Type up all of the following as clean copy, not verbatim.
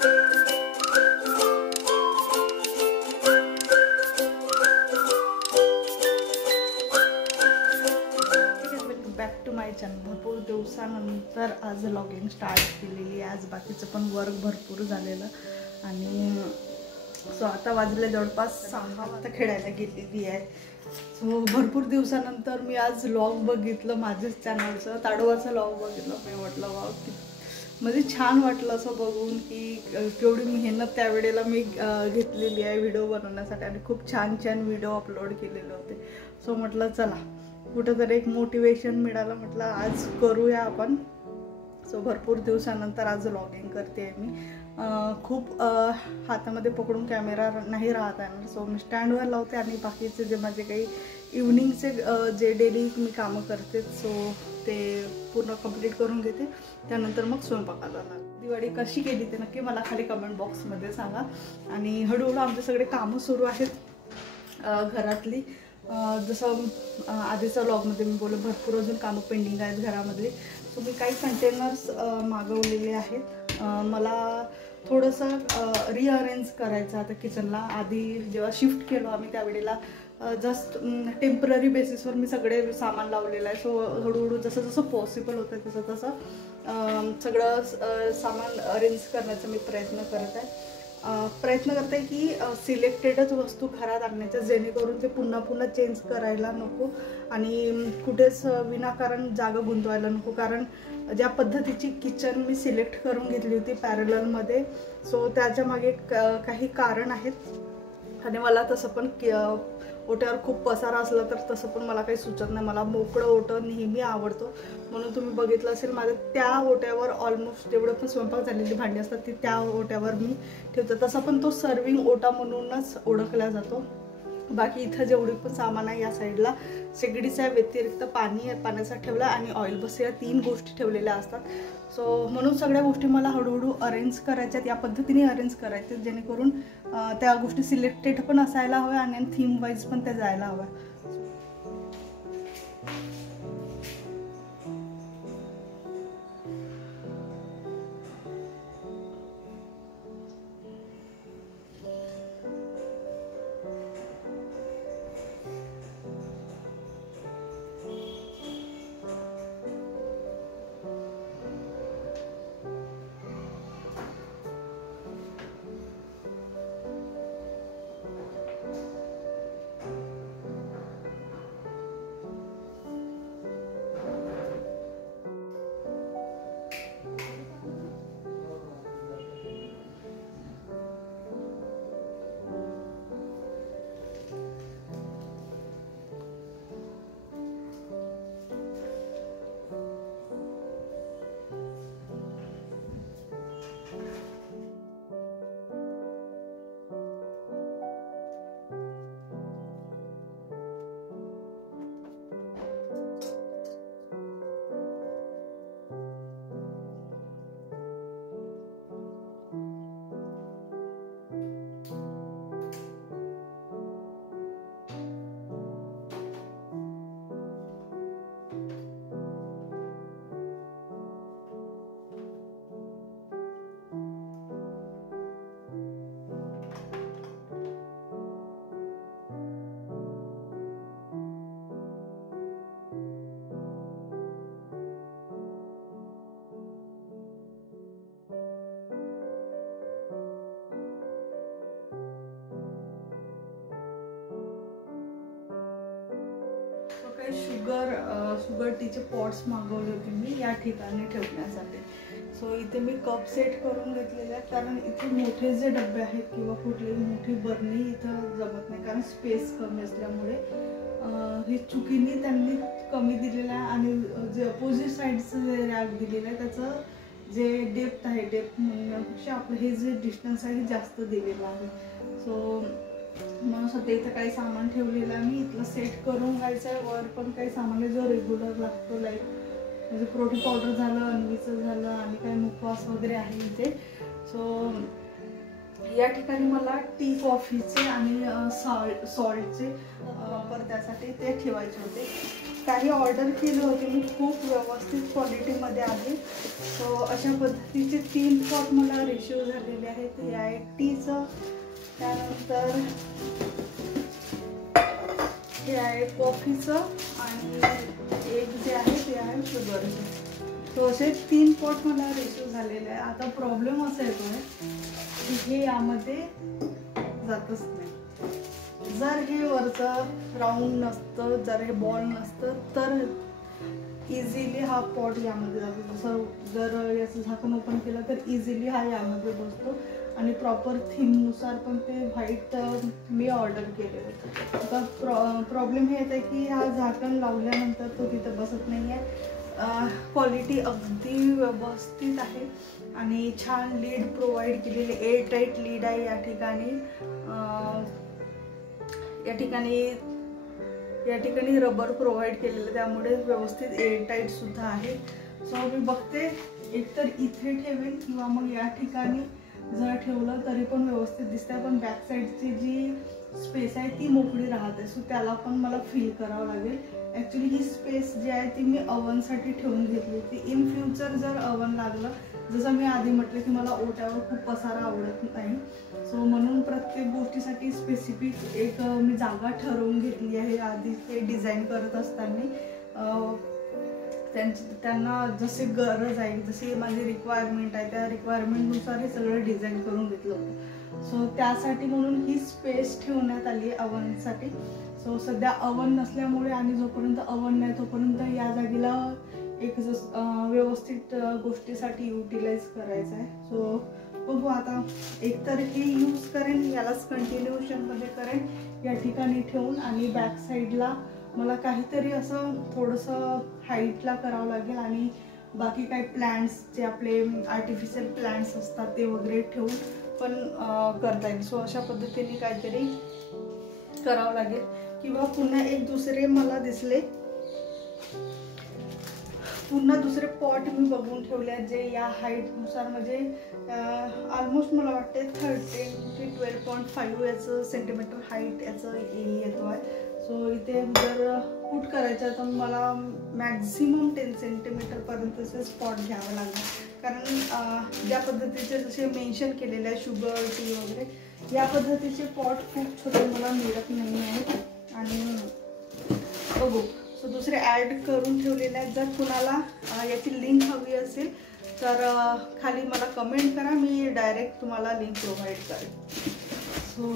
भरपूर दिवसानंतर आज व्लॉगिंग स्टार्ट केलेली आहे। आज बाकीचं पण वर्क भरपूर झालेलं आणि सो आता वाजले जवळपास 6 वाजता खेळायला गेलेली आहे। सो भरपूर दिवसानंतर मी आज व्लॉग बघितलं, माझ्याच चॅनलचं ताडोबाचं व्लॉग बघितलं। मी म्हटलं वाव की म्हणजे छान वाटलं असं बघून की केवढी मेहनत त्यावेळेला मी घेतलेली आहे व्हिडिओ बनवण्यासाठी आणि खूप छान छान व्हिडिओ अपलोड केलेले होते। सो म्हटलं चला कुठेतरी एक मोटिवेशन मिळालं, म्हटलं आज करूया आपण। सो भरपूर दिवसानंतर आज व्लॉगिंग करते आहे मी। खूप हातामध्ये पकडून कॅमेरा नाही राहत आहे, सो मी स्टँडवर लावते आणि बाकीचे जे माझे काही इव्हनिंगचे जे डेली मी कामं करते सो ते पूर्ण कंप्लीट करून घेते, त्यानंतर मग स्वयंपाकाला लागते। दिवाळी कशी केली ते नक्की मला खाली कमेंट बॉक्समध्ये सांगा। आणि हळूहळू आमचे सगळे कामं सुरू आहेत घरातली। जसं आधीच्या व्लॉगमध्ये मी बोलले भरपूर अजून कामं पेंडिंग आहेत घरामधली। सो मी काही कंटेनर्स मागवलेले आहेत। मला थोडंसं रिअरेंज करायचं आता किचनला। आधी जेव्हा शिफ्ट केलो आम्ही त्यावेळेला जस्ट टेम्पररी बेसिसवर मी सगळे सामान लावलेलं आहे। सो हळूहळू जसं जसं पॉसिबल होतं तसं तसं सगळं सामान अरेंज करण्याचा मी प्रयत्न करते की सिलेक्टेडच वस्तू घरात आणण्याच्या, जेणेकरून ते पुन्हा पुन्हा चेंज करायला नको आणि कुठेच विनाकारण जागा गुंतवायला नको। कारण ज्या पद्धतीची किचन मी सिलेक्ट करून घेतली होती पॅरललमध्ये सो त्याच्या मागे काही कारण आहेत आणि मला तसं पण ओट्यावर खूप पसारा असला तर तसं पण मला काही सुचत नाही। मला मोकळं ओटं नेहमी आवडतो, म्हणून तुम्ही बघितलं असेल माझ्या त्या ओट्यावर ऑलमोस्ट जेवढं पण स्वयंपाक झालेली भांडी असतात ती त्या ओट्यावर मी ठेवते। तसा पण तो सर्विंग ओटा म्हणूनच ओळखला जातो। बाकी इथं जेवढी पण सामान आहे या साईडला शेगडीच्या व्यतिरिक्त पाण्याचा ठेवला आणि ऑइल बस या 3 गोष्टी ठेवलेल्या असतात। सो म्हणून सगळ्या गोष्टी मला हळूहळू अरेंज करायच्यात, या पद्धतीने अरेंज करायच्यात जेणेकरून त्या गोष्टी सिलेक्टेड पण असायला हव्या आणि थीम वाईज पण त्या जायला हव्या। शुगर टीचे पॉट्स मागवले होते मी या ठिकाणी ठेवण्यासाठी। सो इथे मी कप सेट करून घेतलेले आहेत, कारण इथे मोठे जे डबे आहेत किंवा कुठलीही मोठी बरणी इथं जमत नाही, कारण स्पेस कमी असल्यामुळे हे चुकीने त्यांनी कमी दिलेलं आहे। आणि जे अपोजिट साईडचं जे रॅक दिलेलं आहे त्याचं जे डेप्थ आहे, डेप्थ म्हणण्यापेक्षा आपलं हे जे डिस्टन्स आहे जास्त दिलेलं आहे। सो म्हणून सध्या इथं काही सामान ठेवलेलं आहे मी, इथलं सेट करून घ्यायचं आहे। वर पण काही सामान आहे जो रेग्युलर लागतो, लाईक म्हणजे प्रोटीन पावडर झालं, अन्वीचं झालं आणि काही मुखवास वगैरे आहे इथे। सो या ठिकाणी मला टी कॉफीचे आणि सॉल्टचे वापर त्यासाठी ते ठेवायचे होते। काही ऑर्डर केले होते मी, खूप व्यवस्थित क्वालिटीमध्ये आहे. सो अशा पद्धतीचे 3 पॉट मला रिसीव झालेले आहेत. हे आहे टीचं, त्यानंतर हे आहे कॉफीचं आणि एक जे आहे ते आहे शुगरचं. सो असे 3 पॉट मला रिसीव झालेले आहे. आता प्रॉब्लेम असा येतो आहे की हे यामध्ये जातच नाही. जर हे वरचं राऊंड नसतं, जर हे बॉल नसतं तर इझिली हा पॉट यामध्ये जातो. जसं जर याचं झाकण ओपन केलं तर इझिली हा यामध्ये बसतो आणि प्रॉपर थीमनुसार पण ते व्हाईट मी ऑर्डर केले होते. आता प्रॉब्लेम हे येत आहे की हा झाकण लावल्यानंतर तो तिथं बसत नाही आहे. क्वालिटी अगदी व्यवस्थित आहे आणि छान लीड प्रोव्हाइड केलेली, एअर टाईट लीड आहे या ठिकाणी. या ठिकाणी रबर प्रोव्हाइड केलेलं, त्यामुळे व्यवस्थित एअर टाईट सुद्धा आहे. सो मी बघते एकतर इथे ठेवेन किंवा मग या ठिकाणी जर ठेवलं तरी पण व्यवस्थित दिसतंय. पण बॅक साईडची जी स्पेस आहे ती मोकळी राहते. सो त्याला पण मला फील करावं लागेल. ॲक्च्युली ही स्पेस जी आहे ती मी अवनसाठी ठेवून घेतली होती. इन फ्युचर जर अवन लागलं, जसं मी आधी म्हटलं की मला ओट्यावर खूप पसारा आवडत नाही. सो म्हणून प्रत्येक गोष्टीसाठी स्पेसिफिक एक मी जागा ठरवून घेतली आहे. आधी ते डिझाईन करत असताना त्यांना जसे गरज आहे, जशी माझी रिक्वायरमेंट आहे त्या रिक्वायरमेंटनुसार हे सगळं डिझाईन करून घेतलं होतं. सो त्यासाठी म्हणून ही स्पेस ठेवण्यात आली आहे अवनसाठी. सो सध्या अवन नसल्यामुळे आणि जोपर्यंत अवन नाही तोपर्यंत या जागेला एक व्यवस्थित गोष्टीसाठी युटिलाइज करायचं आहे. सो बघू आता, एकतर हे यूज करेन, यालाच कंटिन्युएशनमध्ये करेन या ठिकाणी ठेवून, आणि बॅक साईडला मला काहीतरी असं थोडंसं हाईटला करावं लागेल आणि बाकी काही प्लांट्स जे आपले आर्टिफिशियल प्लांट्स असतात ते वगैरे ठेवून पण करता येईल. सो अशा पद्धतीने काहीतरी करावं लागेल. किंवा पुन्हा एक दुसरे मला दिसले, पुन्हा दुसरे पॉट मी बघून ठेवले आहेत जे या हाईटनुसार, म्हणजे ऑलमोस्ट मला वाटते 13 ते 12.5 याचं सेंटीमीटर हाईट याचं येतो आहे. सो इथे जर पुट करायचं तर मला मॅक्झिमम 10 सेंटीमीटरपर्यंतचे स्पॉट घ्यावं लागणार. कारण ज्या पद्धतीचे जसे मेन्शन केलेले आहे शुगर टी वगैरे, या पद्धतीचे पॉट खूप छोटे मला मिळत नाही आहेत. आणि बघू, सो दुसरे ॲड करून ठेवलेले आहेत. जर कुणाला याची लिंक हवी असेल तर खाली मला कमेंट करा, मी डायरेक्ट तुम्हाला लिंक प्रोव्हाइड करेन. सो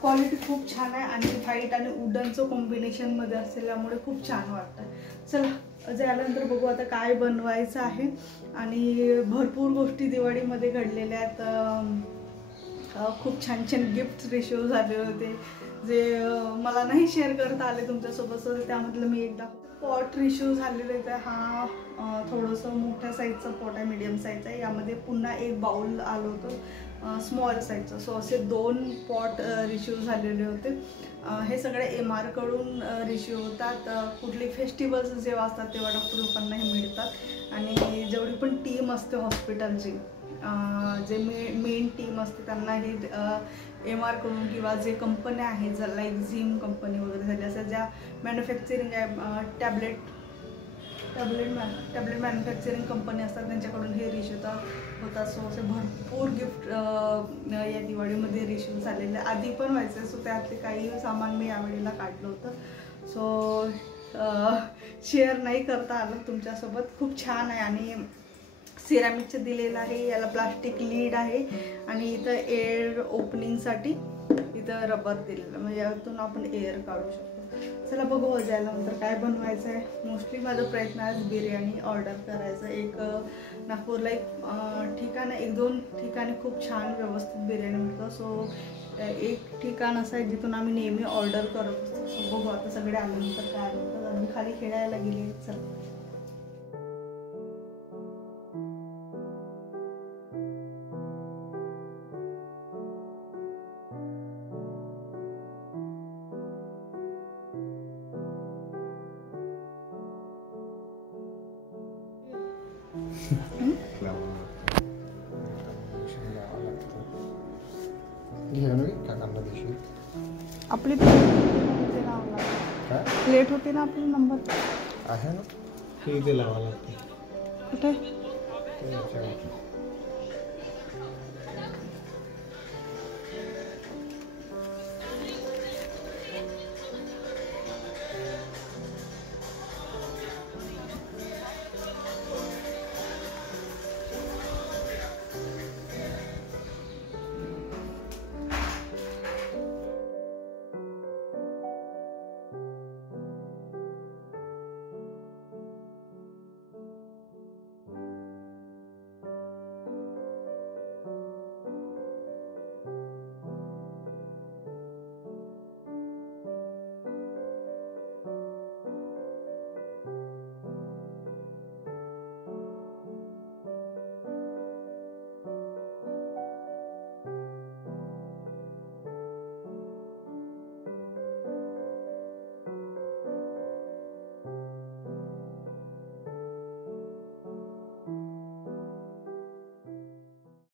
क्वालिटी खूप छान आहे आणि व्हाईट आणि वुडनचं कॉम्बिनेशनमध्ये असल्यामुळे खूप छान वाटतं. चला झाल्यानंतर बघू आता काय बनवायचं आहे. आणि भरपूर गोष्टी दिवाळीमध्ये घडलेल्या आहेत. खूप छान छान गिफ्ट रिसीव झाले होते जे मला नाही शेअर करता आले तुमच्यासोबत. सो त्यामधलं मी एकदा पॉट रिसीव झालेलं आहे. हा थोडंसं मोठ्या साईजचा पॉट आहे, मीडियम साईजचा आहे. यामध्ये पुन्हा एक बाउल आलं होतं स्मॉल साईजचं. सो असे 2 पॉट रिसीव झालेले होते. हे सगळे MR कडून रिसीव होतात. कुठली फेस्टिवल्स जेव्हा असतात तेव्हा डॉक्टर लोकांनाही मिळतात. आणि जेवढी पण टीम असते हॉस्पिटलची, जे मेन टीम असते त्यांना हे MR कडून किंवा जे कंपन्या आहेत जर लाईक झिम कंपनी वगैरे झाली अशा ज्या मॅन्युफॅक्चरिंग आहे, टॅबलेट मॅन्युफॅक्चरिंग कंपनी असतात त्यांच्याकडून हे रिसीव होतात. सो असे भरपूर गिफ्ट या दिवाळीमध्ये रिसीव झालेले आधी पण व्हायचे. सो त्यातले काही सामान मी यावेळेला काढलं होतं. सो शेअर नाही करता आलं तुमच्यासोबत. खूप छान आहे आणि सिरामिकचं दिलेलं आहे. याला प्लास्टिक लीड आहे आणि इथं एअर ओपनिंगसाठी इथं रबर दिलेलं, म्हणजे यातून आपण एअर काढू शकतो. चला बघू जायल्यानंतर काय बनवायचं आहे. मोस्टली माझा प्रयत्न आहे बिर्याणी ऑर्डर करायचा. एक नागपूरला एक ठिकाण आहे, 1-2 ठिकाणी खूप छान व्यवस्थित बिर्याणी मिळतं. सो एक ठिकाण असं आहे जिथून आम्ही नेहमी ऑर्डर करत असतो. सो बघू आता सगळे आल्यानंतर काय म्हणतात. आम्ही खाली खेळायला गेले. चला आपली प्लेट होती ना आपला नंबर आहे ना, ते इथे लावा लागते. कुठे? ते याच्यावर.